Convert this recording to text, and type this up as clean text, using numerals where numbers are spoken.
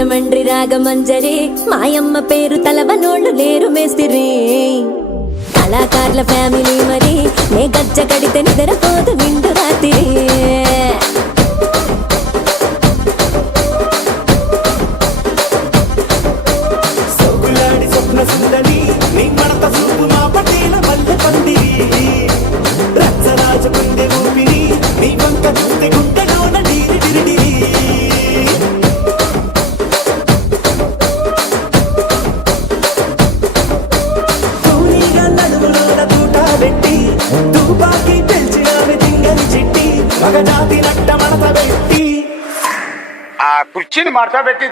రాజమండ్రి రాగమంజరి మాయమ్మ పేరు తలవనోళ్ళు లేరు మేస్తిరి కళాకారుల ఫ్యామిలీ మరి నే గజ్జ కడితే నిద్రపోదు నిండు రాత్రి ఆ కుర్చీని మార్చబెట్టి